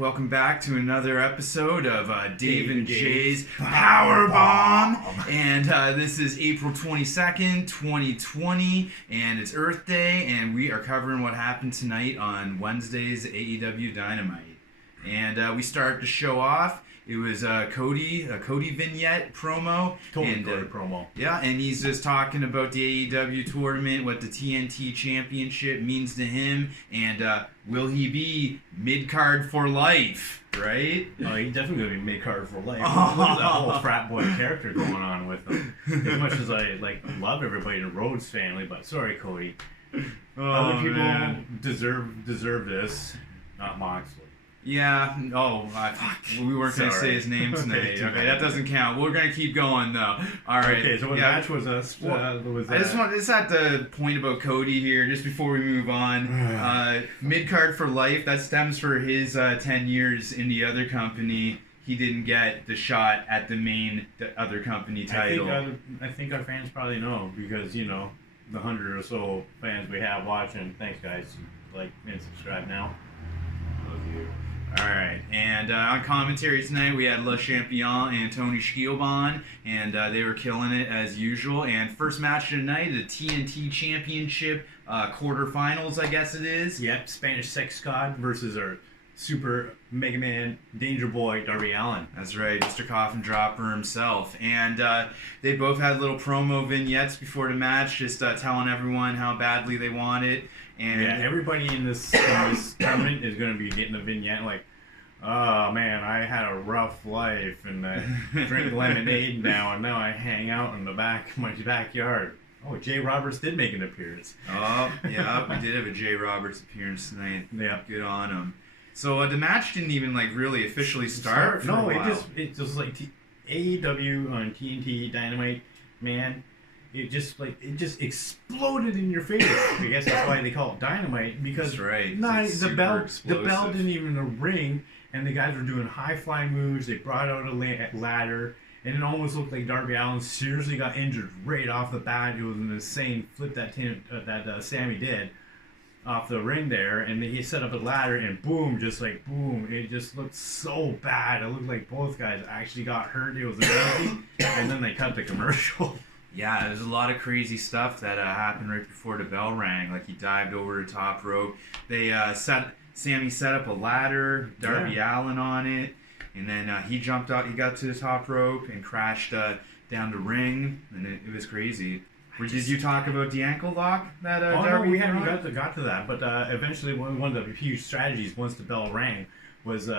Welcome back to another episode of Dave and Jay's Power Bomb. And this is April 22nd, 2020, and it's Earth Day, and we are covering what happened tonight on Wednesday's AEW Dynamite. And we start the show off. It was a Cody vignette promo. Cody promo. Yeah, and he's just talking about the AEW tournament, what the TNT Championship means to him, and will he be mid-card for life, right? Oh, he's definitely going to be mid-card for life. Look at that whole frat boy character going on with him. As much as I love everybody in the Rhodes family, but sorry, Cody. Other people deserve this, not Moxley. Yeah. We weren't going to say his name tonight. Okay, that doesn't count. We're going to keep going though. All right. Okay. So what match was us? I just at the point about Cody here, just before we move on. Mid card for life. That stems for his 10 years in the other company. He didn't get the shot at the other company title. I think our fans probably know because the 100 or so fans we have watching. Thanks, guys. Like and subscribe now. Love you. Alright, and on commentary tonight we had Le Champion and Tony Schiavone, and they were killing it as usual. And first match tonight, the TNT Championship Quarterfinals, I guess it is. Yep, Spanish Sex God versus our Super Mega Man Danger Boy, Darby Allin. That's right, Mr. Coffin Dropper himself. And they both had little promo vignettes before the match, just telling everyone how badly they want it. And yeah, everybody in this tournament is going to be getting a vignette like, oh man, I had a rough life and I drink lemonade now, and now I hang out in my backyard. Oh, Jay Roberts did make an appearance. Oh, yeah, we did have a Jay Roberts appearance tonight. Yeah. Good on him. So the match didn't even really officially start for a while. it just like AEW on TNT Dynamite, man. It just exploded in your face. I guess that's why they call it Dynamite, because that's right. The bell didn't even ring, and the guys were doing high flying moves. They brought out a ladder, and it almost looked like Darby Allin seriously got injured right off the bat. It was an insane flip that Sammy did off the ring there, and he set up a ladder, and boom, it just looked so bad. It looked like both guys actually got hurt. It was amazing, and then they cut the commercial. Yeah, there's a lot of crazy stuff that happened right before the bell rang. Like he dived over the top rope. Sammy set up a ladder, Darby Allin on it, and then he jumped out. He got to the top rope and crashed down the ring, and it was crazy. Did you talk about the ankle lock that Darby? No, we haven't got to that. But eventually, one of the huge strategies once the bell rang was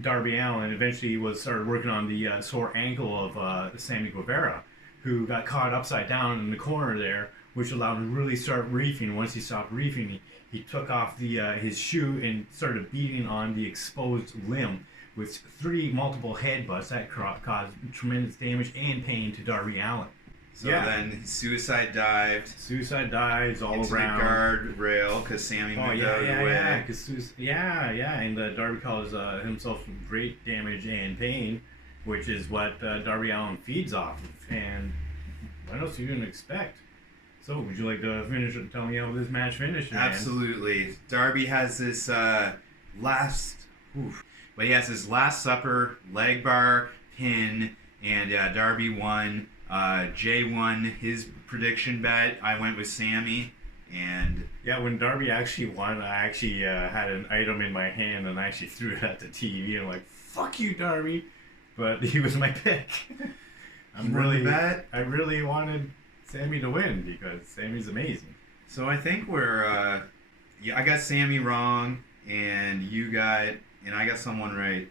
Darby Allin eventually started working on the sore ankle of Sammy Guevara, who got caught upside down in the corner there, which allowed him to really start reefing. Once he stopped reefing, he took off his shoe and started beating on the exposed limb with multiple headbutts that caused tremendous damage and pain to Darby Allin. So then suicide dives all into around the guardrail because Sammy moved out of the way. And Darby caused himself great damage and pain, which is what Darby Allin feeds off of. And what else are you going to expect? So, would you like to finish and tell me how this match finished? Man? Absolutely. Darby has this last supper leg bar pin, and Darby won. Jay won his prediction bet. I went with Sammy. And yeah, when Darby actually won, I actually had an item in my hand and I actually threw it at the TV. And I'm like, fuck you, Darby. But he was my pick. I really wanted Sammy to win because Sammy's amazing. So I think I got Sammy wrong, and I got someone right.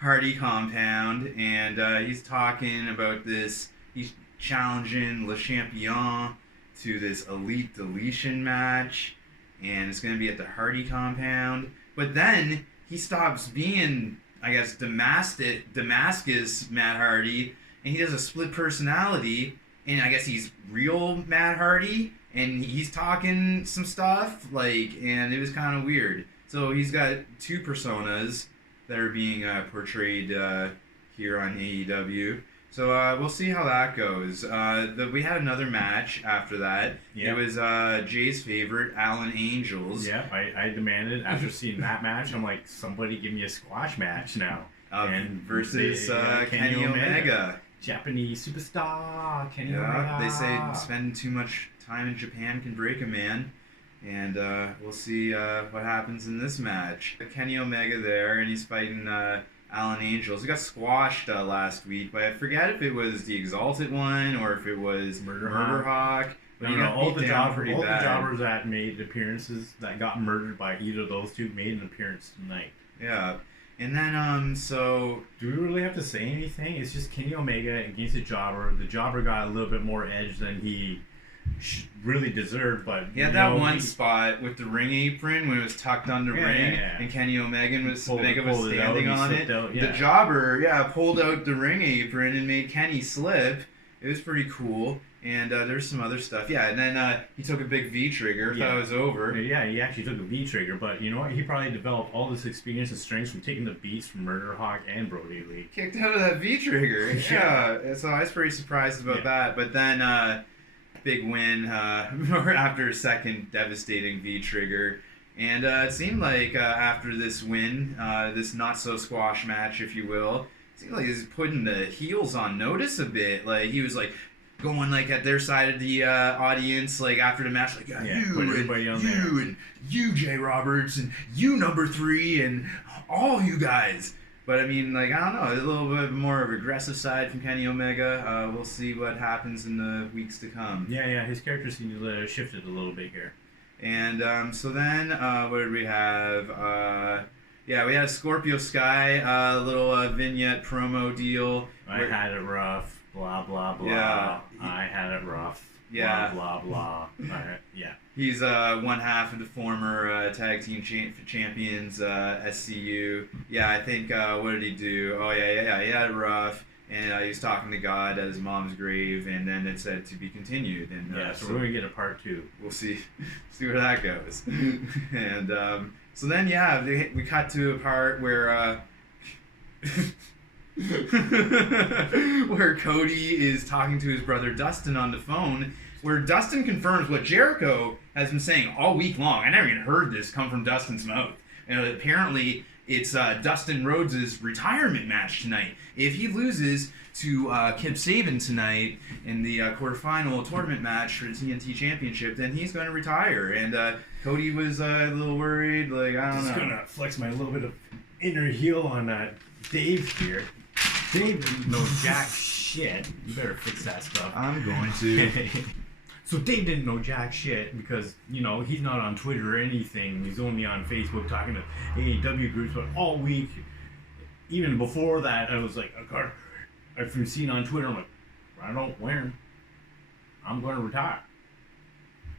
Hardy Compound, and he's talking about this. He's challenging Le Champion to this Elite Deletion match, and it's going to be at the Hardy Compound. But then he stops being, I guess, Damascus Matt Hardy, and he does a split personality, and I guess he's real Matt Hardy, and he's talking some stuff, and it was kind of weird. So he's got two personas that are being portrayed here on AEW. So we'll see how that goes. We had another match after that. Yep. It was Jay's favorite, Allin Angels. Yeah, I demanded after seeing that match. I'm like, somebody give me a squash match now. And versus Kenny Omega. Japanese superstar Kenny Omega. They say Omega. spending too much time in Japan can break a man. And we'll see what happens in this match. Kenny Omega there, and he's fighting Allin Angels. He got squashed last week, but I forget if it was the Exalted one or if it was Murder Hawk. But No, all the jobbers that made appearances that got murdered by either of those two made an appearance tonight. Yeah. And then, so... Do we really have to say anything? It's just Kenny Omega against the jobber. The jobber got a little bit more edge than he really deserved, but... He had that one spot with the ring apron when it was tucked under ring, and Kenny Omega was standing on it. The jobber, pulled out the ring apron and made Kenny slip. It was pretty cool. And there's some other stuff. Yeah, and then he took a big V-trigger. Thought it was over. Yeah, he actually took a V-trigger, but you know what? He probably developed all this experience and strength from taking the beats from Murder Hawk and Brodie Lee. Kicked out of that V-trigger. Yeah, so I was pretty surprised about that. But then, big win after a second devastating V-trigger. And it seemed like after this win, this not-so-squash match, if you will, it seemed like he was putting the heels on notice a bit. Like, he was like... going like at their side of the audience, like after the match, like you Jay Roberts and you number 3 and all you guys. But I mean, like, I don't know, a little bit more of aggressive side from Kenny Omega. We'll see what happens in the weeks to come. Yeah, his character seemed to have shifted a little bit here. And so then, what did we have? We had Scorpio Sky, a little vignette promo deal. I had it rough. Blah, blah, blah. Yeah. I had it rough. Yeah. Blah, blah, blah. He's one half of the former tag team champions, SCU. Yeah, I think, what did he do? Oh, yeah. He had it rough. And he was talking to God at his mom's grave, and then it said to be continued. And so we're going to get a part 2. We'll see where that goes. And so then, we cut to a part where... where Cody is talking to his brother Dustin on the phone, where Dustin confirms what Jericho has been saying all week long. I never even heard this come from Dustin's mouth. Apparently, it's Dustin Rhodes' retirement match tonight. If he loses to Kip Sabian tonight in the quarterfinal tournament match for the TNT Championship, then he's going to retire. And Cody was a little worried, like, I don't know. Just going to flex my little bit of inner heel on Dave here. Dave didn't know jack shit. You better fix that stuff. I'm going to. So Dave didn't know jack shit because, you know, he's not on Twitter or anything. He's only on Facebook talking to AEW groups. But all week, even before that, I was like, I've been seen on Twitter. I'm like, I don't win. I'm going to retire.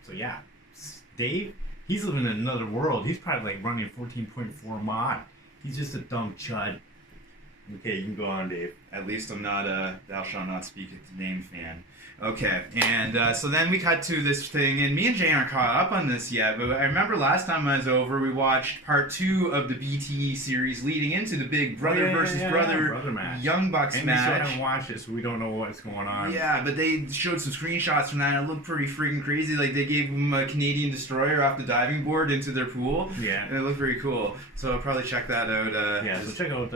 So yeah, Dave, he's living in another world. He's probably like running 14.4 mod. He's just a dumb chud. Okay, you can go on, Dave. At least I'm not a thou shalt not speak at the name fan. Okay, and so then we cut to this thing, and me and Jay aren't caught up on this yet, but I remember last time I was over, we watched part 2 of the BTE series leading into the big brother versus brother match. Young Bucks and match. And we still haven't watched it, so we don't know what's going on. Yeah, but they showed some screenshots from that, and it looked pretty freaking crazy. Like, they gave them a Canadian destroyer off the diving board into their pool. Yeah. And it looked very cool. So I'll probably check that out. So check out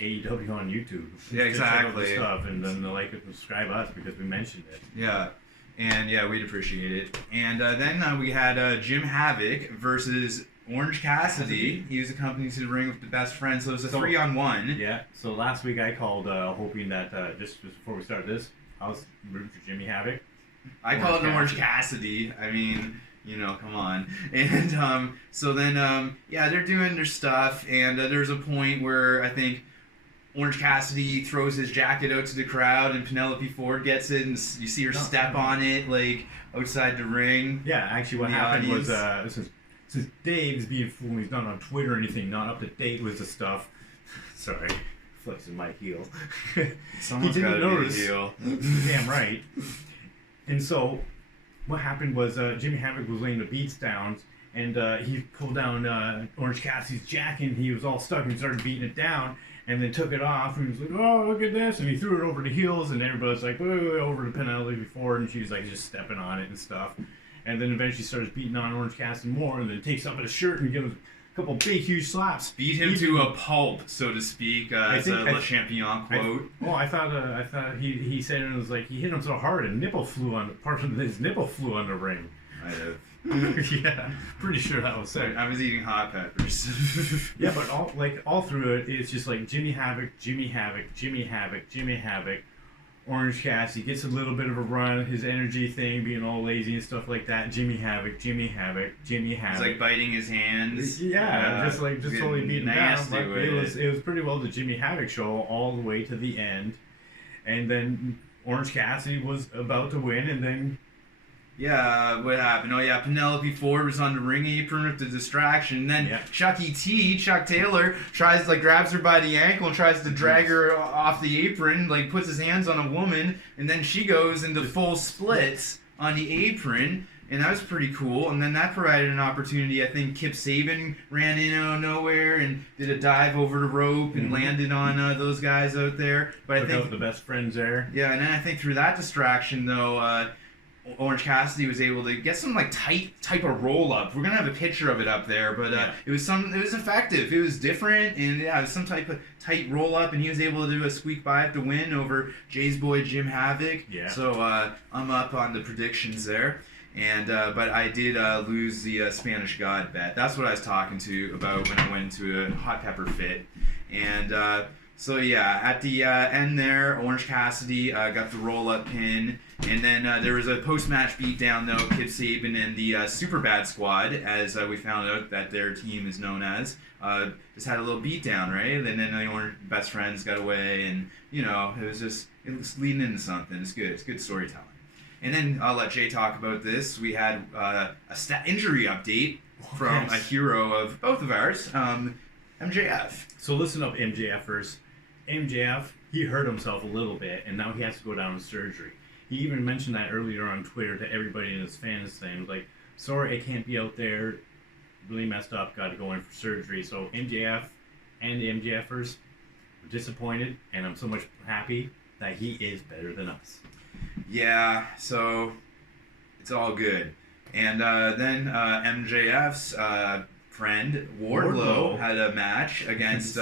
AEW on YouTube. Yeah, exactly. Check out the stuff, and then like and subscribe us because we mentioned it. Yeah, and we'd appreciate it. And then we had Jim Havoc versus Orange Cassidy. He was accompanied to the ring with the best friend, so it was a 3-on-1. Yeah. So last week I called hoping that just before we start this, I was rooting for Jimmy Havoc. I called it Orange Cassidy. I mean, you know, come on. And so then they're doing their stuff, and there's a point where I think Orange Cassidy throws his jacket out to the crowd, and Penelope Ford gets it, and you see her step on it, like, outside the ring. Yeah, actually what happened was, since Dave's being fooled, he's not on Twitter or anything, not up to date with the stuff. Sorry, flexing my heel. Someone's got to be the heel. Damn right. And so, what happened was, Jimmy Havoc was laying the beats down, and he pulled down Orange Cassidy's jacket, and he was all stuck and started beating it down. and then took it off, and he was like, "Oh, look at this!" And he threw it over the heels, and everybody's like, "Whoa," over to Penelope before, and she was like just stepping on it and stuff. And then eventually starts beating on Orange Cassidy more, and then takes up his shirt and gives him a couple big, huge slaps. Beat him to a pulp, so to speak. It's a Le Champion quote. I thought he said it was like he hit him so hard, and part of his nipple flew on the ring. Might have. Yeah, pretty sure that was it. I was eating hot peppers. Yeah, but all through it, it's just like Jimmy Havoc, Jimmy Havoc, Jimmy Havoc, Jimmy Havoc. Orange Cassidy gets a little bit of a run, his energy thing, being all lazy and stuff like that. Jimmy Havoc, Jimmy Havoc, Jimmy Havoc. He's like biting his hands. Yeah, just totally beating down. But it was pretty well the Jimmy Havoc show all the way to the end, and then Orange Cassidy was about to win, and then. Yeah, what happened? Oh yeah, Penelope Ford was on the ring apron with the distraction. Then Chuck Taylor, grabs her by the ankle and tries to drag her off the apron, puts his hands on a woman, and then she goes into full splits on the apron, and that was pretty cool. And then that provided an opportunity. I think Kip Sabian ran in out of nowhere and did a dive over the rope and landed on those guys out there. But I think the best friends there. Yeah, and then I think through that distraction though. Orange Cassidy was able to get some type of roll up. We're gonna have a picture of it up there, but it was effective. It was different, and it was some type of tight roll up, and he was able to do a squeak by at the win over Jay's boy Jim Havoc. Yeah. So I'm up on the predictions there, and but I did lose the Spanish God bet. That's what I was talking to about when I went into a hot pepper fit, and. So yeah, at the end there, Orange Cassidy got the roll-up pin, and then there was a post-match beatdown though. Kip Sabian and the Superbad squad, as we found out that their team is known as, just had a little beatdown, right? And then the Orange best friends got away, and it was leading into something. It's good. It's good storytelling. And then I'll let Jay talk about this. We had a injury update from a hero of both of ours, MJF. So listen up, MJFers. MJF, he hurt himself a little bit, and now he has to go down to surgery. He even mentioned that earlier on Twitter to everybody in his fans thing. Like, sorry, I can't be out there. Really messed up. Got to go in for surgery. So MJF and the MJFers were disappointed, and I'm so much happy that he is better than us. Yeah, so it's all good. And then MJF's friend Wardlow had a match against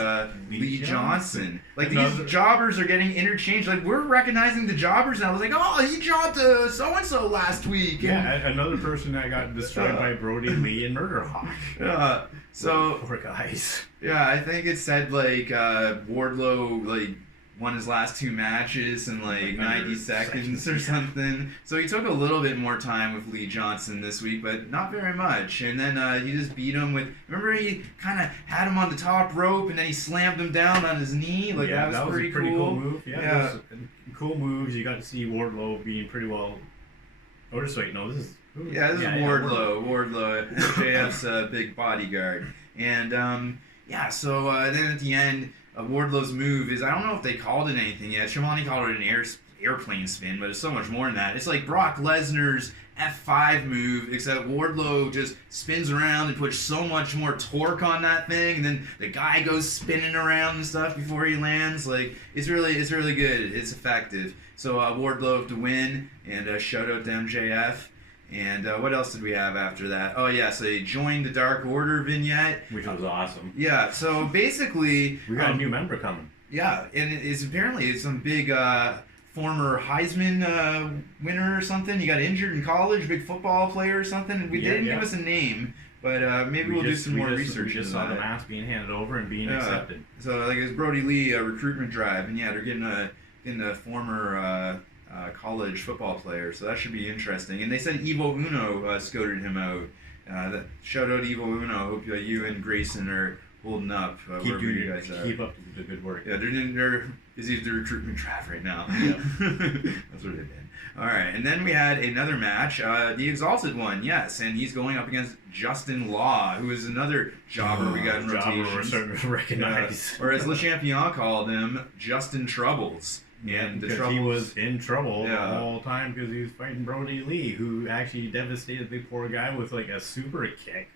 Lee Johnson. These jobbers are getting interchanged. We're recognizing the jobbers now. I was like, oh, he jobbed so-and-so last week. Yeah, another person that got destroyed by Brodie Lee and Murder Hawk. So poor guys. Yeah, I think it said Wardlow won his last two matches in 90 seconds or something. So he took a little bit more time with Lee Johnson this week, but not very much. And then he just beat him with... Remember he kind of had him on the top rope and then he slammed him down on his knee? That was pretty cool move. Yeah. Cool moves. You got to see Wardlow being pretty well... Oh, just wait. No, this is... This is Wardlow. Wardlow, MJF's big bodyguard. And, so then at the end... Wardlow's move is, I don't know if they called it anything yet. Schiavone called it an airplane spin, but it's so much more than that. It's like Brock Lesnar's F5 move, except Wardlow just spins around and puts so much more torque on that thing, and then the guy goes spinning around and stuff before he lands. It's really good. It's effective. So Wardlow to win, and shout out to MJF. And what else did we have after that? Oh, yeah, so they joined the Dark Order vignette. Which was awesome. Yeah, so basically... We got a new member coming. Yeah, and it's some big former Heisman winner or something. He got injured in college, big football player or something. They didn't give us a name, but maybe we'll do some more research. We just saw the mask being handed over and being accepted. So it's Brodie Lee recruitment drive, and they're getting a former... college football player, so that should be interesting. And they said Evo Uno scouted him out. Shout out Evo Uno. Hope you and Grayson are holding up. Keep up the good work. Yeah, they're busy with the recruitment drive right now. Yep. That's what they've been. All right, and then we had another match, the Exalted one, yes, and he's going up against Justin Law, who is another jobber we got in rotation. We're starting to recognize. Or as Le Champion called him, Justin Troubles. And because he was in trouble the whole time because he was fighting Brodie Lee, who actually devastated the poor guy with a super kick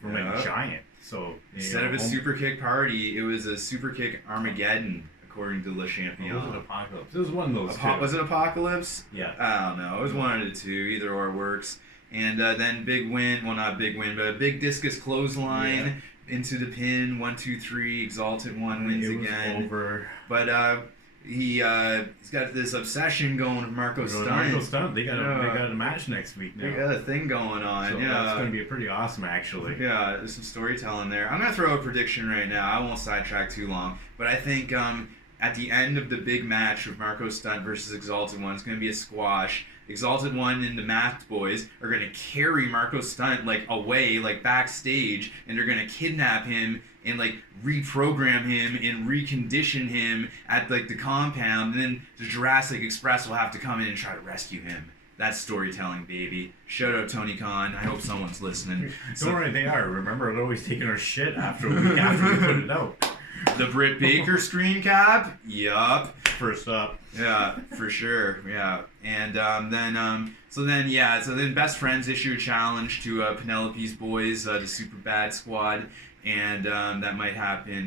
from a giant. So instead of a super kick party, it was a super kick Armageddon, according to Le Champion. Was it Apocalypse? It was one of those two. Was it Apocalypse? Yeah. I don't know. It was one of the two. Either or works. And then big win. Well, not big win, but a big discus clothesline into the pin. 1, 2, 3. Exalted one wins again. Over. But he's got this obsession going with Marko Stunt. Marko Stunt. They got a match next week now. They got a thing going on. So that's going to be pretty awesome, actually. Yeah, there's some storytelling there. I'm going to throw a prediction right now. I won't sidetrack too long. But I think at the end of the big match of Marko Stunt versus Exalted One, it's going to be a squash. Exalted One and the Masked Boys are going to carry Marko Stunt away, backstage, and they're going to kidnap him and reprogram him and recondition him at the compound, and then the Jurassic Express will have to come in and try to rescue him. That's storytelling, baby. Shout out Tony Khan. I hope someone's listening. Don't worry, they are. Remember, they're always taking our shit after we put it out. The Brit Baker screen cap? Yup. First up. Yeah, for sure. Yeah. And so then Best Friends issue a challenge to Penelope's boys, the Superbad squad. And that might happen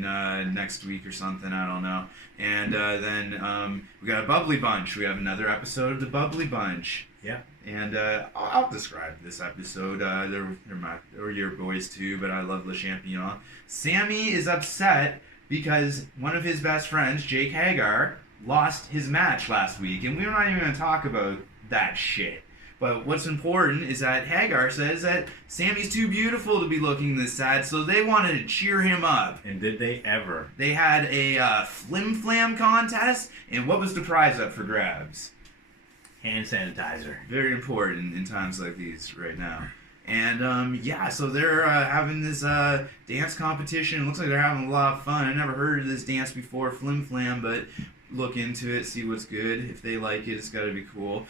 next week or something. I don't know. And then we got a Bubbly Bunch. We have another episode of the Bubbly Bunch. Yeah. And I'll describe this episode. They're your boys too, but I love Le Champion. Sammy is upset because one of his best friends, Jake Hagar, lost his match last week. And we're not even going to talk about that shit. But what's important is that Hagar says that Sammy's too beautiful to be looking this sad, so they wanted to cheer him up. And did they ever? They had a Flimflam Contest, and what was the prize up for grabs? Hand sanitizer. Very important in times like these right now. And so they're having this dance competition. It looks like they're having a lot of fun. I never heard of this dance before, Flimflam, but look into it, see what's good. If they like it, it's got to be cool.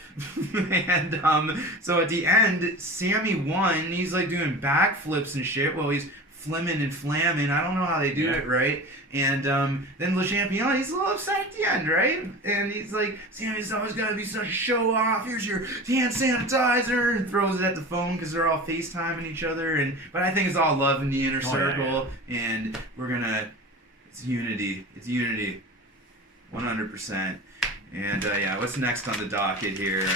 And so at the end, Sammy won. He's doing backflips and shit while he's flimming and flamming. I don't know how they do it right. And then Le Champion, he's a little upset at the end, right? And he's like, Sammy's always got to be such a show off. Here's your hand sanitizer. And throws it at the phone because they're all FaceTiming each other. But I think it's all love in the inner circle. Yeah. And we're going to, it's unity. It's unity. 100%. And what's next on the docket here?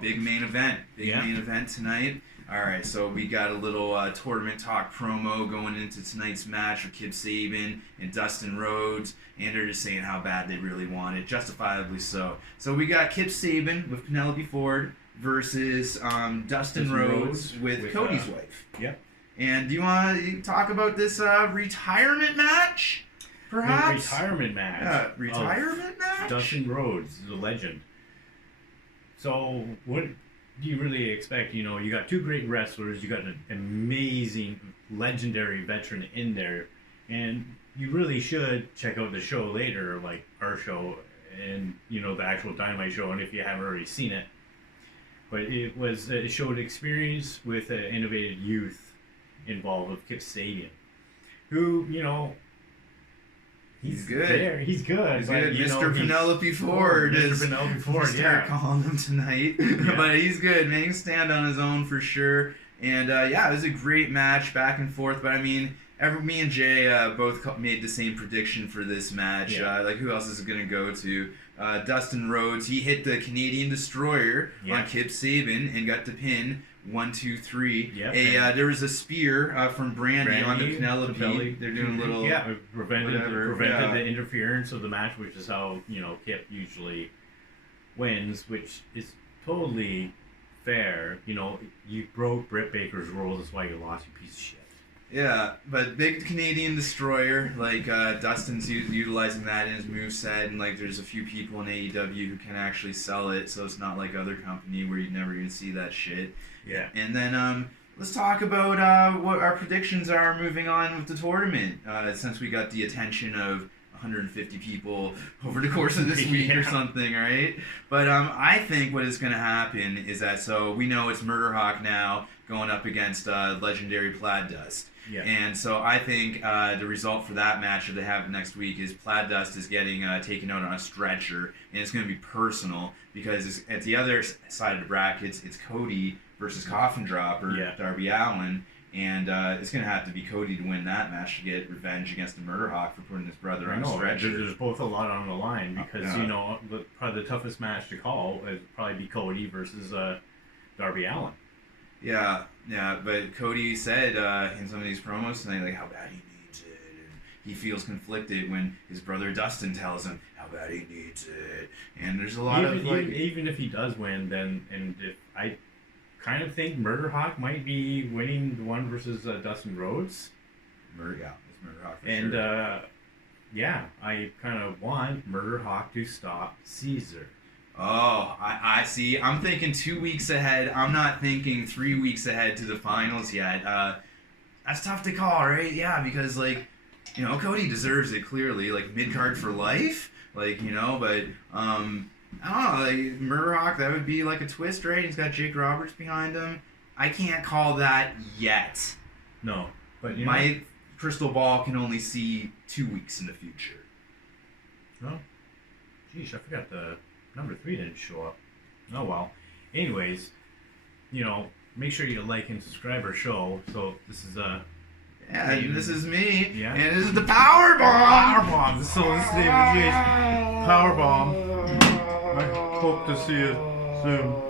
Big main event. Main event tonight. All right, so we got a little tournament talk promo going into tonight's match with Kip Sabian and Dustin Rhodes, and they're just saying how bad they really want it, justifiably so. So we got Kip Sabian with Penelope Ford versus Dustin Rhodes with Cody's wife. Yep. And do you want to talk about this retirement match? Perhaps? The retirement match. Yeah, retirement match? Dustin Rhodes, the legend. So, what do you really expect? You got two great wrestlers, you got an amazing, legendary veteran in there, and you really should check out the show later, like our show, and, the actual Dynamite show, and if you haven't already seen it. But it showed experience with innovative youth involved with Kip Sabian, who, He's good. There. He's good. He's good. Mr. Penelope Ford. Mr. Penelope Ford, start calling him tonight. But he's good, man. He can stand on his own for sure. And, it was a great match, back and forth. But, me and Jay both made the same prediction for this match. Yeah. Who else is it going to go to? Dustin Rhodes. He hit the Canadian Destroyer on Kip Sabian and got the pin. 1, 2, 3. Yep. There was a spear from Brandy on the Penelope. They're doing a little... Yeah, prevented the interference of the match, which is how, Kip usually wins, which is totally fair. You broke Britt Baker's rules, that's why you lost, you piece of shit. Yeah, but big Canadian Destroyer, Dustin's utilizing that in his moveset, and there's a few people in AEW who can actually sell it, so it's not like other company where you'd never even see that shit. Yeah. And then let's talk about what our predictions are moving on with the tournament, since we got the attention of 150 people over the course of this week or something, right? But I think what is going to happen is that, so we know it's Murder Hawk now going up against legendary Plaid Dust. Yeah. And so I think the result for that match that they have next week is Plaid Dust is getting taken out on a stretcher, and it's going to be personal because at the other side of the brackets, it's Cody versus Coffin Dropper, Darby Allin, And it's going to have to be Cody to win that match to get revenge against the Murder Hawk for putting his brother on a stretcher. There's both a lot on the line because, probably the toughest match to call would probably be Cody versus Darby Allin. Yeah, but Cody said in some of these promos tonight, like, how bad he needs it. And he feels conflicted when his brother Dustin tells him how bad he needs it. And there's a lot even if he does win, if I kind of think Murder Hawk might be winning the one versus Dustin Rhodes. It's Murder Hawk for and, sure. I kind of want Murder Hawk to stop Caesar. Oh, I see. I'm thinking 2 weeks ahead. I'm not thinking 3 weeks ahead to the finals yet. That's tough to call, right? Yeah, because, Cody deserves it, clearly. Mid-card for life? But, I don't know. Murder Hawk, that would be like a twist, right? He's got Jake Roberts behind him. I can't call that yet. No. But, my crystal ball can only see 2 weeks in the future. Oh. Geez, I forgot the... Number 3 didn't show up. Oh well. Anyways, make sure you like and subscribe our show. So this is this is me. Yeah. And this is the Power Bomb. Power Bomb. This is David Power Bomb. I hope to see you soon.